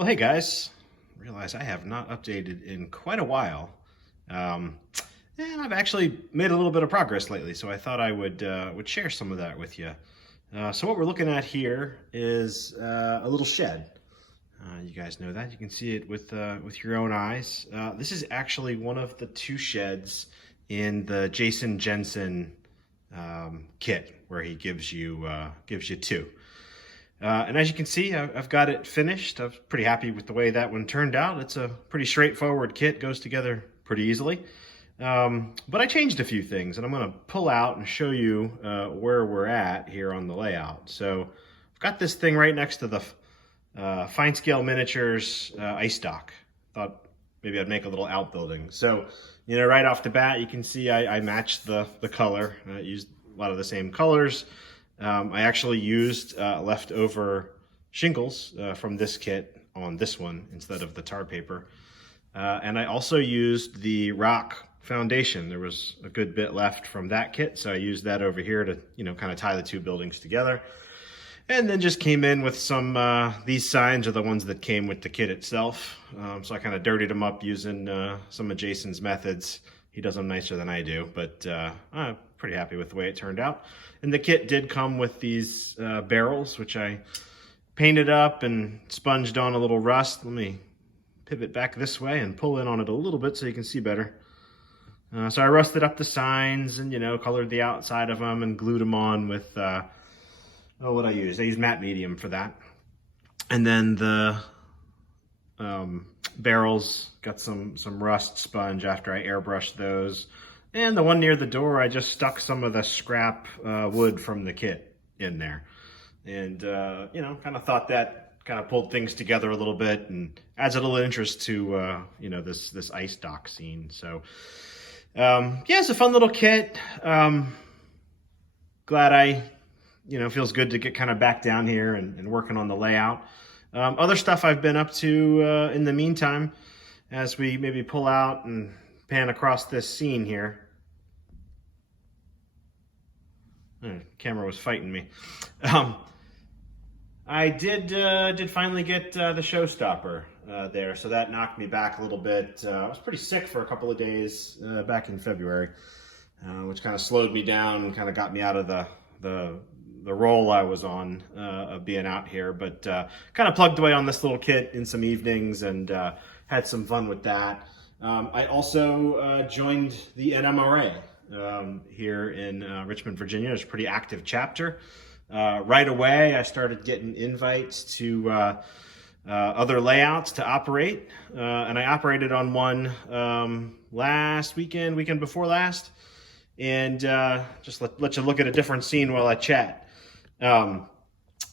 Well, hey guys, realize I have not updated in quite a while. Um, and I've actually made a little bit of progress lately, so I thought I would share some of that with you. So what we're looking at here is a little shed. You guys know that. You can see it with your own eyes. This is actually one of the two sheds in the Jason Jensen kit, where he gives you two. And as you can see, I've got it finished. I'm pretty happy with the way that one turned out. It's a pretty straightforward kit, goes together pretty easily. But I changed a few things, and I'm going to pull out and show you where we're at here on the layout. So I've got this thing right next to the Fine Scale Miniatures ice dock. Thought maybe I'd make a little outbuilding. So, right off the bat, you can see I matched the color. I used a lot of the same colors. I actually used leftover shingles from this kit on this one instead of the tar paper. And I also used the rock foundation. There was a good bit left from that kit, so I used that over here to, kind of tie the two buildings together. And then just came in with some, these signs are the ones that came with the kit itself. So I kind of dirtied them up using some of Jason's methods. He does them nicer than I do, but I'm pretty happy with the way it turned out. And the kit did come with these barrels, which I painted up and sponged on a little rust. Let me pivot back this way and pull in on it a little bit so you can see better. So I rusted up the signs and, colored the outside of them and glued them on with, what I used. I used matte medium for that. And then the barrels got some rust sponge after I airbrushed those. And the one near the door, I just stuck some of the scrap wood from the kit in there. And, kind of thought that kind of pulled things together a little bit and adds a little interest to, this ice dock scene. So, it's a fun little kit. Glad feels good to get kind of back down here and working on the layout. Other stuff I've been up to in the meantime, as we maybe pull out and pan across this scene here. Camera was fighting me. I did finally get the showstopper there, so that knocked me back a little bit. I was pretty sick for a couple of days back in February, which kind of slowed me down and kind of got me out of the role I was on of being out here, but kind of plugged away on this little kit in some evenings and had some fun with that. I also joined the NMRA here in Richmond, Virginia. It's a pretty active chapter. Right away, I started getting invites to other layouts to operate, and I operated on one last weekend before last, and just let you look at a different scene while I chat.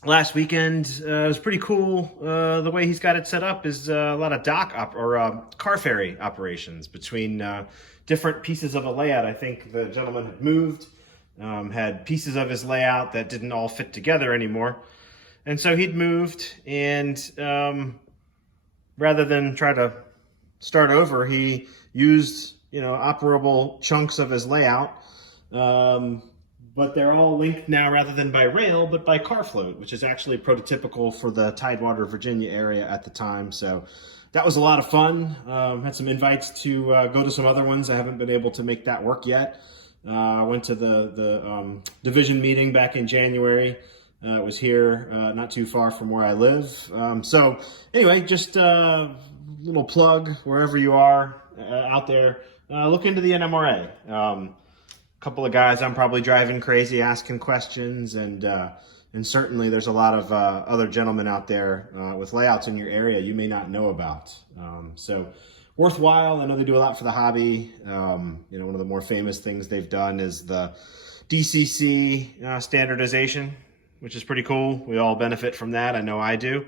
Last weekend was pretty cool. The way he's got it set up is a lot of car ferry operations between different pieces of a layout. I think the gentleman had moved, had pieces of his layout that didn't all fit together anymore. And so he'd moved, and rather than try to start over, he used, operable chunks of his layout. But they're all linked now rather than by rail, but by car float, which is actually prototypical for the Tidewater, Virginia area at the time. So that was a lot of fun. Had some invites to go to some other ones. I haven't been able to make that work yet. I went to the division meeting back in January. It was here, not too far from where I live. So anyway, just a little plug wherever you are out there. Look into the NMRA. Couple of guys I'm probably driving crazy asking questions, and certainly there's a lot of other gentlemen out there with layouts in your area you may not know about. So worthwhile. I know they do a lot for the hobby. One of the more famous things they've done is the DCC standardization, which is pretty cool. We all benefit from that. I know I do.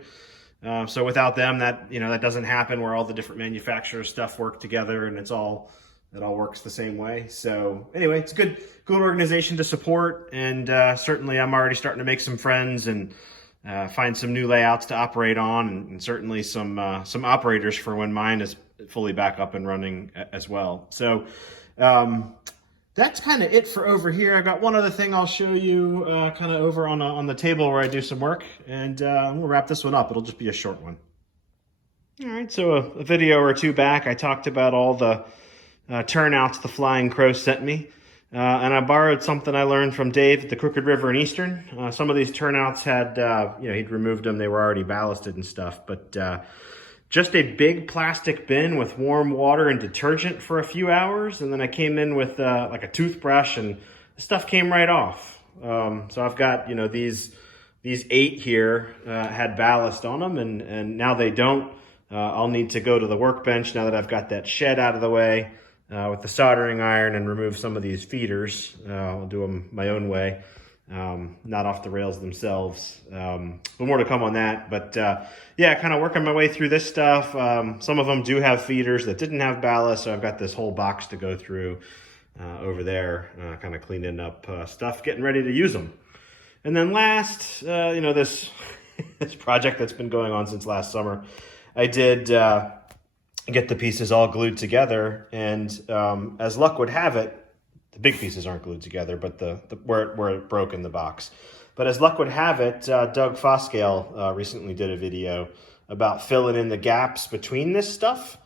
So without them, that doesn't happen, where all the different manufacturers stuff work together and it all works the same way. So anyway, it's a good organization to support, and certainly I'm already starting to make some friends and find some new layouts to operate on, and certainly some operators for when mine is fully back up and running as well. So that's kind of it for over here. I've got one other thing I'll show you kind of over on the table where I do some work, and we'll wrap this one up. It'll just be a short one. All right, so a video or two back, I talked about all the turnouts the Flying Crow sent me. And I borrowed something I learned from Dave at the Crooked River in Eastern. Some of these turnouts had, he'd removed them. They were already ballasted and stuff. But just a big plastic bin with warm water and detergent for a few hours. And then I came in with like a toothbrush, and the stuff came right off. So I've got, these 8 here had ballast on them, and now they don't. I'll need to go to the workbench now that I've got that shed out of the way with the soldering iron and remove some of these feeders. I'll do them my own way, not off the rails themselves. More to come on that. But yeah, kind of working my way through this stuff. Some of them do have feeders that didn't have ballast, so I've got this whole box to go through over there, kind of cleaning up stuff, getting ready to use them. And then last, this project that's been going on since last summer, I did get the pieces all glued together, and as luck would have it, the big pieces aren't glued together, but where it broke in the box. But as luck would have it, Doug Foscale recently did a video about filling in the gaps between this stuff,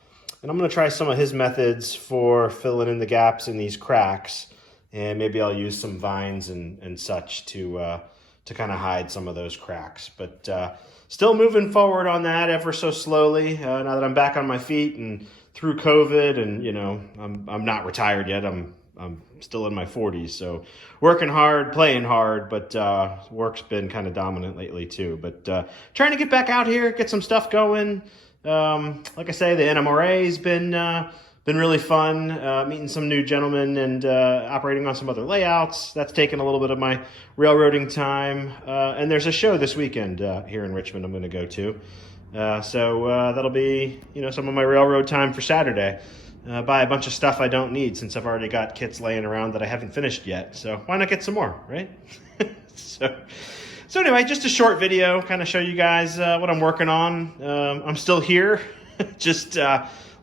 and I'm going to try some of his methods for filling in the gaps in these cracks, and maybe I'll use some vines and such to kind of hide some of those cracks. But still moving forward on that ever so slowly. Now that I'm back on my feet and through COVID, and I'm not retired yet. I'm still in my 40s, so working hard, playing hard, but work's been kind of dominant lately too. But trying to get back out here, get some stuff going. Like I say, the NMRA has been really fun, meeting some new gentlemen and operating on some other layouts. That's taken a little bit of my railroading time. And there's a show this weekend here in Richmond I'm going to go to. So that'll be, some of my railroad time for Saturday. Buy a bunch of stuff I don't need, since I've already got kits laying around that I haven't finished yet. So why not get some more, right? So anyway, just a short video, kind of show you guys what I'm working on. I'm still here, just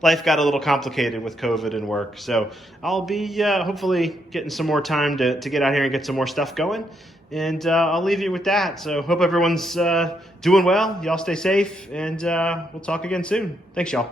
life got a little complicated with COVID and work. So I'll be hopefully getting some more time to get out here and get some more stuff going. And I'll leave you with that. So hope everyone's doing well. Y'all stay safe, and we'll talk again soon. Thanks, y'all.